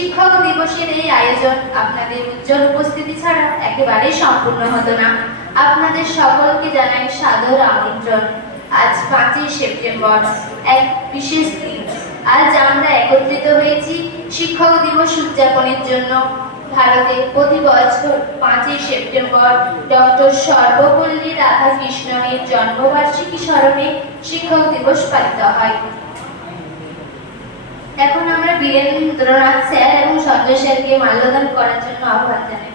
শিক্ষক দিবসের এই আয়োজন আপনাদের উজ্জ্বল উপস্থিতি ছাড়া একেবারেই সম্পূর্ণ হতো না। আপনাদের সকলকে জানাই সাদর আমন্ত্রণ। আজ 5ই সেপ্টেম্বর, এক বিশেষ দিন। আজ আমরা একত্রিত হয়েছি শিক্ষক দিবস উদযাপনের জন্য। ভারতে প্রতি বছর 5ই সেপ্টেম্বর ডক্টর সর্বপল্লী রাধাকৃষ্ণনের জন্মবার্ষিকী স্মরণে শিক্ষক দিবস পালিত হয়। এখন আমরা বীরেন্দ্রনাথ স্যার এবং সঞ্জয় স্যারকে মাল্যদান করার জন্য আহ্বান জানাই।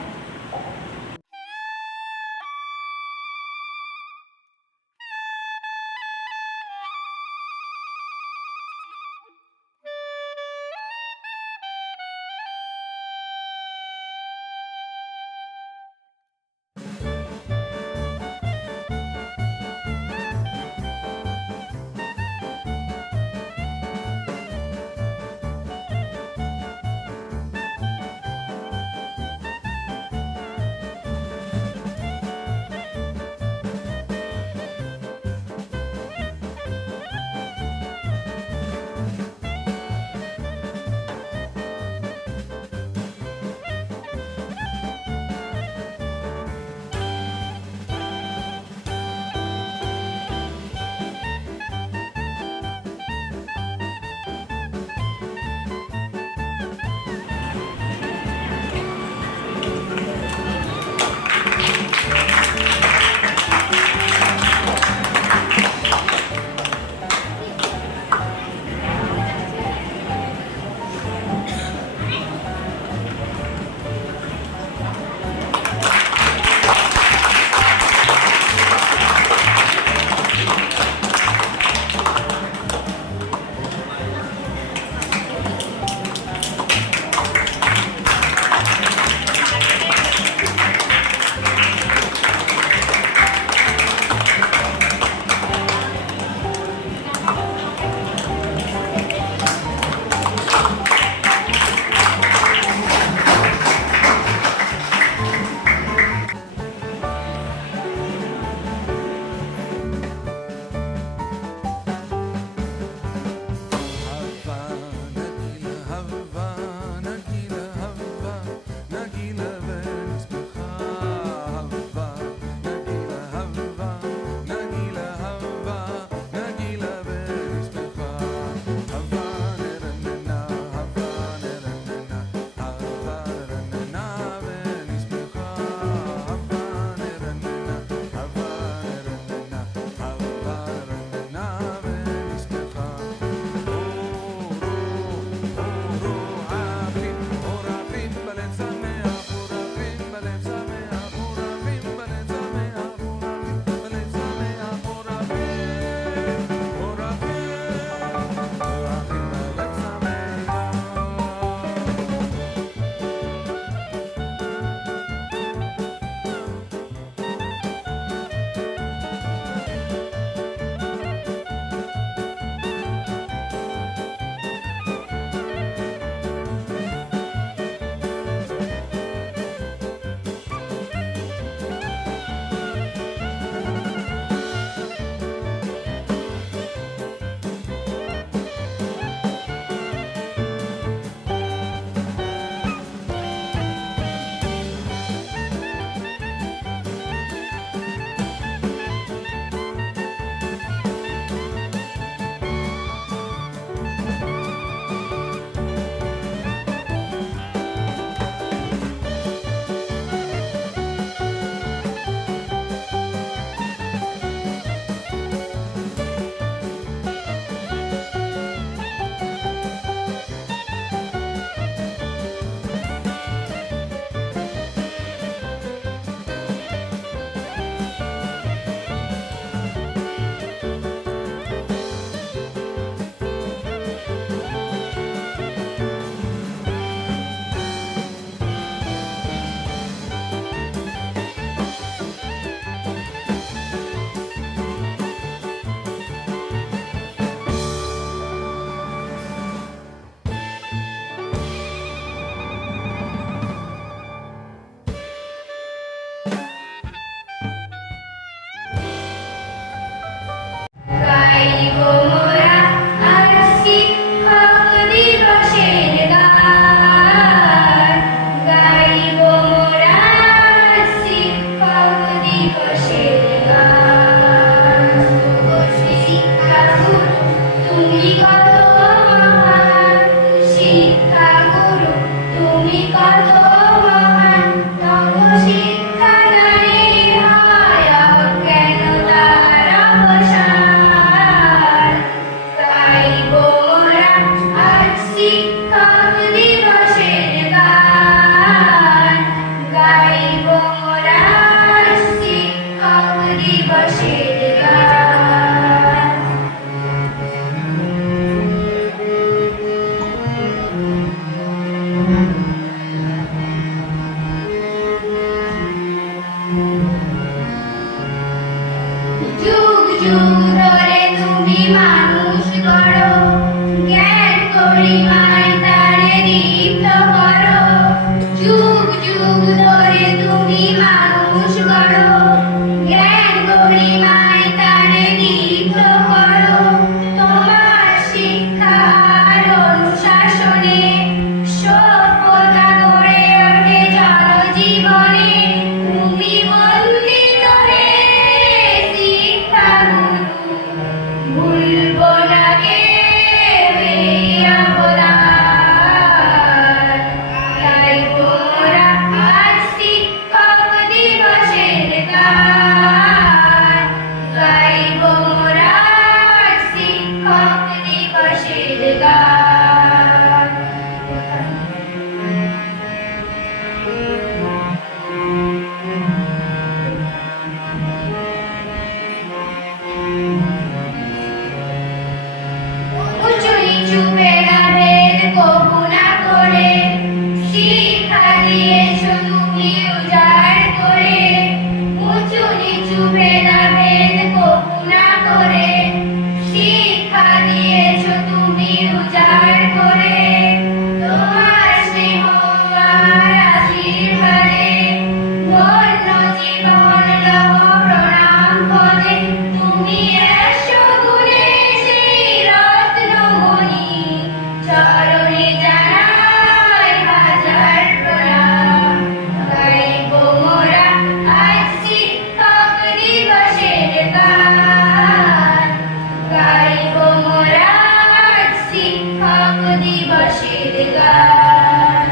দিবসের গান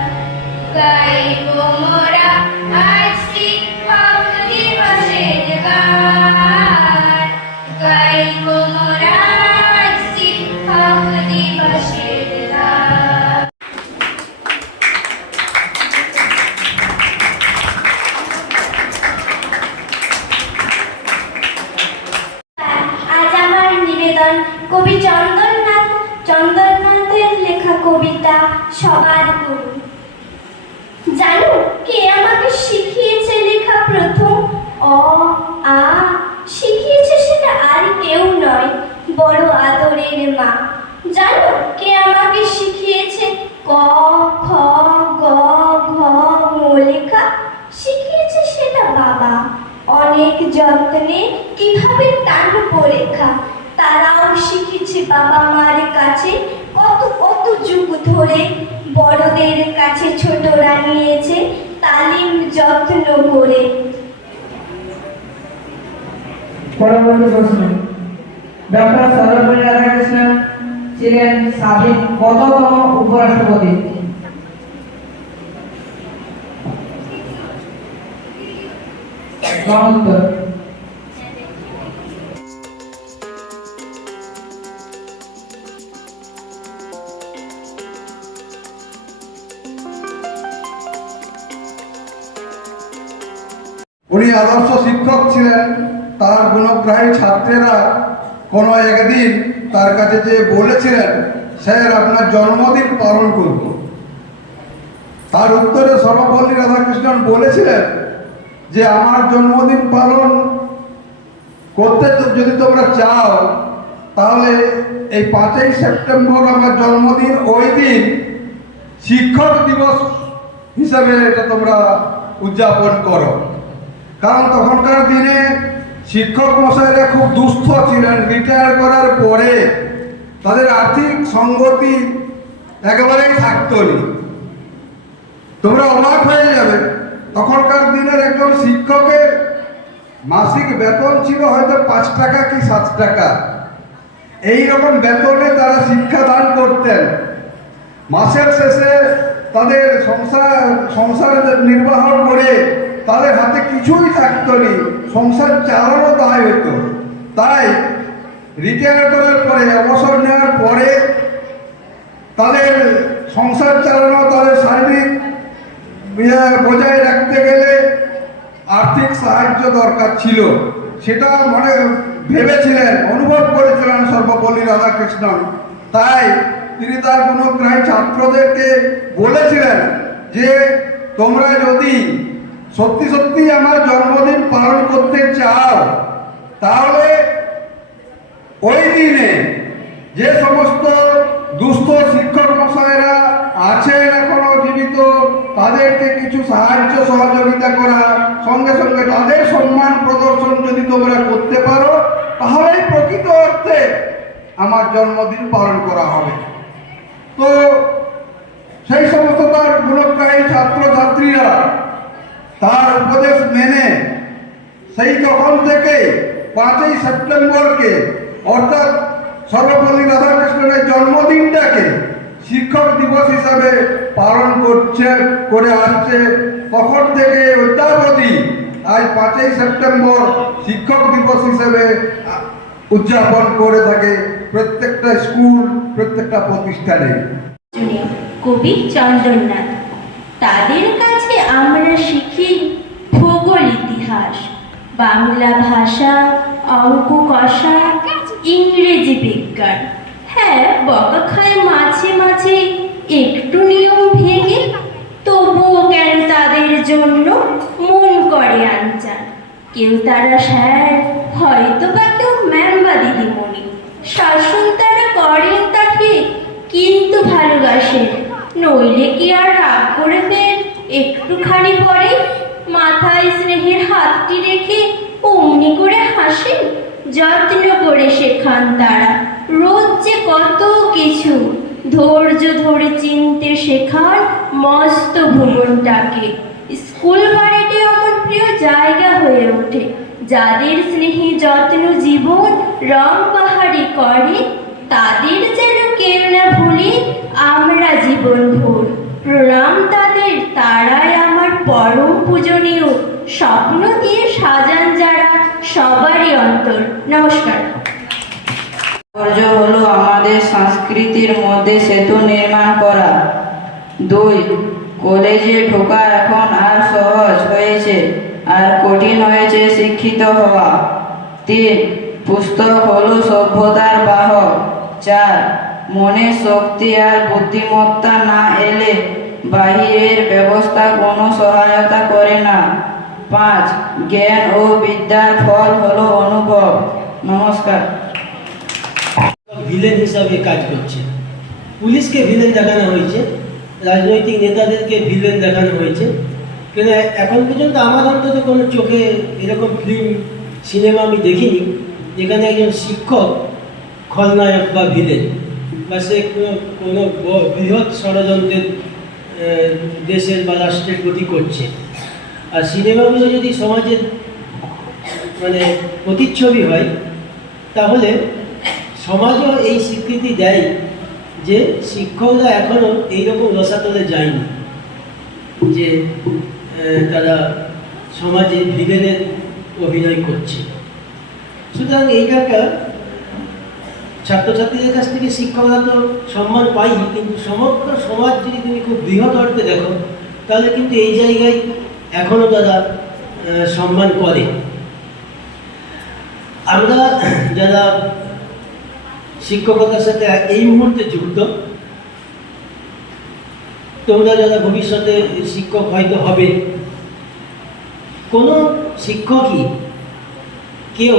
গাইব মোরা আজ শিক্ষক দিবসের গান গাইব মোরা আজ শিক্ষক দিবসের গান। আজ আমার নিবেদন কবি চন্দননাথের লেখা কবিতা সবার গুরু। জানো কে আমাকে শিখিয়েছে লেখা প্রথম? অ আ শিখিয়েছে সেটা আর কেউ নয়, বড় আদরের মা। জানো কে আমাকে শিখিয়েছে ক খ গ ঘ ঙ লেখা? শিখিয়েছে সেটা বাবা। অনেক যত্নে কিভাবে টানবো রেখা, তারাও শিখেছে বাবা মার কাছে। কত কত যুগ ধরে বড়দের কাছে ছোটরা নিয়েছে তালিম যত্ন করে। পরবর্তী প্রশ্ন, ডক্টর সর্বপল্লী রাধাকৃষ্ণন ছিলেন সাবেক কততম উপরাষ্ট্রপতি? উত্তর উনি আদর্শ শিক্ষক ছিলেন। তার গুণগ্রাহী ছাত্রেরা কোনো একদিন তার কাছে যে বলেছিলেন, স্যার আপনার জন্মদিন পালন করব। তার উত্তরে সর্বপল্লী রাধাকৃষ্ণন বলেছিলেন যে আমার জন্মদিন পালন করতে যদি তোমরা চাও তাহলে এই 5ই সেপ্টেম্বর আমার জন্মদিন, ওই দিন শিক্ষক দিবস হিসাবে এটা তোমরা উদযাপন করো। কারণ তখনকার দিনে শিক্ষক মশাইরা খুব দুস্থ ছিলেন। রিটায়ার করার পরে তাদের আর্থিক সঙ্গতি একেবারেই থাকতো না। তোমরা অবাক হয়ে যাবে, তখনকার দিনের একজন শিক্ষকের মাসিক বেতন ছিল হয়তো 5 টাকা কি 7 টাকা। এইরকম বেতনে তারা শিক্ষাদান করতেন। মাসের শেষে তাদের সংসার নির্বাহ করে তাদের হাতে কিছুই থাকতো না, সংসার চালানো দায় হতো। তাই রিটায়ার করার পরে, অবসর নেওয়ার পরে তাদের সংসার চালানো, তাদের শারীরিক বজায় রাখতে গেলে আর্থিক সাহায্য দরকার ছিল। সেটা ভেবেছিলেন, অনুভব করেছিলেন সর্বপল্লী রাধাকৃষ্ণন। তাই তিনি তার গুণগ্রাহী ছাত্রদেরকে বলেছিলেন যে তোমরা যদি সত্যি সত্যি আমার জন্মদিন পালন করতে চাও তাহলে ওই দিনে যে সমস্ত দুস্থ শিক্ষক মশাইরা আছেন এখনো জীবিত, তাদেরকে কিছু সাহায্য সহযোগিতা করা, সঙ্গে সঙ্গে তাদের সম্মান প্রদর্শন যদি তোমরা করতে পারো তাহলেই প্রকৃত অর্থে আমার জন্মদিন পালন করা হবে। তো সেই সমস্ত তার গুণগ্রাহী ছাত্রছাত্রীরা তার উপদেশ মেনে সেই তখন থেকে 5ই সেপ্টেম্বরকে অর্থাৎ সর্বপল্লী রাধাকৃষ্ণনের জন্মদিনটাকে শিক্ষক দিবস হিসাবে পালন করে আসছে। তখন থেকে অদ্যাবধি আজ 5ই সেপ্টেম্বর শিক্ষক দিবস হিসেবে উদযাপন করে থাকে প্রত্যেকটা স্কুল, প্রত্যেকটা প্রতিষ্ঠানে। কবি চন্দননাথ, তাদের কাছে আমরা শিখি ভূগোল ইতিহাস, বাংলা ভাষা, অঙ্ক কষা, ইংরেজি বিজ্ঞান। হ্যাঁ, বকা খায় মাঝে মাঝে একটু নিয়ম ভেঙে, তবুও কেন তাদের জন্য মন করে আনচান। কেউ তারা স্যার, হয়তো বা কেউ ম্যাম বা দিদিমণি। শাসন তারা করেন তা ঠিক, কিন্তু ভালোবাসেন, নইলে কি আর রাগ করে ফের একটুখানি পরে মাথায় স্নেহের হাতটি রেখে অমনি করে হাসেন। যত্ন করে শেখান তারা রোজ যে কত কিছু, ধৈর্য ধরে চিনতে শেখান মস্ত ভুবনটাকে। স্কুল বাড়িটি আমার প্রিয় জায়গা হয়ে ওঠে, যাদের স্নেহে যত্ন জীবন রং বাহারি করে, তাদের যেন কেউ না ভুলি আমরা জীবন করা। 2. কলেজে ঢোকা এখন আর সহজ হয়েছে, আর কঠিন হয়েছে শিক্ষিত হওয়া। 3. পুস্তক হলো সভ্যতার বাহক। 4. মনের শক্তি আর বুদ্ধিমত্তা না এলে বাহিরের ব্যবস্থা কোনো সহায়তা করে না। 5. জ্ঞান ও বিদ্যার ফল হলো অনুভব। নমস্কার। ভিলেন হিসাবে কাজ করছে। পুলিশকে ভিলেন দেখানো হয়েছে, রাজনৈতিক নেতাদেরকে ভিলেন দেখানো হয়েছে, কিন্তু এখন পর্যন্ত আমার অন্তত কোনো চোখে এরকম ফিল্ম সিনেমা আমি দেখিনি যেখানে একজন শিক্ষক খলনায়ক বা ভিলেন, বা সে কোনো বৃহৎ ষড়যন্ত্রের দেশের বা রাষ্ট্রের প্রতি করছে। আর সিনেমাগুলো যদি সমাজের মানে প্রতিচ্ছবি হয়, তাহলে সমাজও এই স্বীকৃতি দেয় যে শিক্ষকরা এখনও এইরকম রসাতলে যায়নি যে তারা সমাজে ভিলেনের অভিনয় করছে। সুতরাং এইটাকে ছাত্রছাত্রীদের কাছ থেকে শিক্ষকরা তো সম্মান পাই, কিন্তু সমগ্র সমাজ যদি তুমি খুব বৃহৎ অর্থে দেখো, তাহলে কিন্তু এই জায়গায় এখনও তারা সম্মান করে। আমরা যারা শিক্ষকতার সাথে এই মুহূর্তে যুক্ত, তোমরা যারা ভবিষ্যতে শিক্ষক হয়তো হবে, কোনো শিক্ষকই কেউ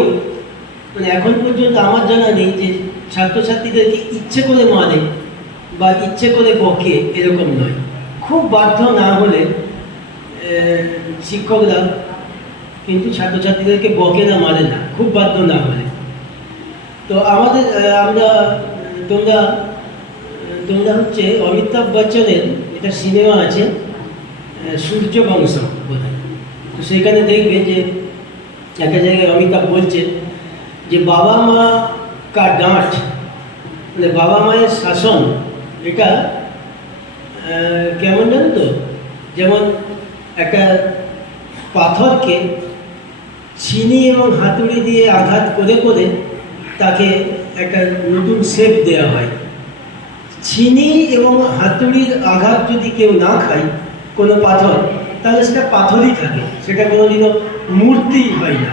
মানে এখন পর্যন্ত আমার জানা নেই যে ছাত্রছাত্রীদেরকে ইচ্ছে করে মারে বা ইচ্ছে করে বকে, এরকম নয়। খুব বাধ্য না হলে শিক্ষকরা কিন্তু ছাত্রছাত্রীদেরকে বকে না, মারে না, খুব বাধ্য না হলে। তো তোমরা হচ্ছে অমিতাভ বচ্চনের একটা সিনেমা আছে সূর্যবংশ বোধহয়, তো সেখানে দেখবে যে একটা জায়গায় অমিতাভ বলছে যে বাবা মা কা ডাঁট, মানে বাবা মায়ের শাসন, এটা কেমন জানো তো, যেমন একটা পাথরকে চিনি এবং হাতুড়ি দিয়ে আঘাত করে করে তাকে একটা নতুন শেপ দেওয়া হয়। চিনি এবং হাতুড়ির আঘাত যদি কেউ না খায় কোনো পাথর, তাহলে সেটা পাথরই থাকে, সেটা কোনোদিনও মূর্তি হয় না।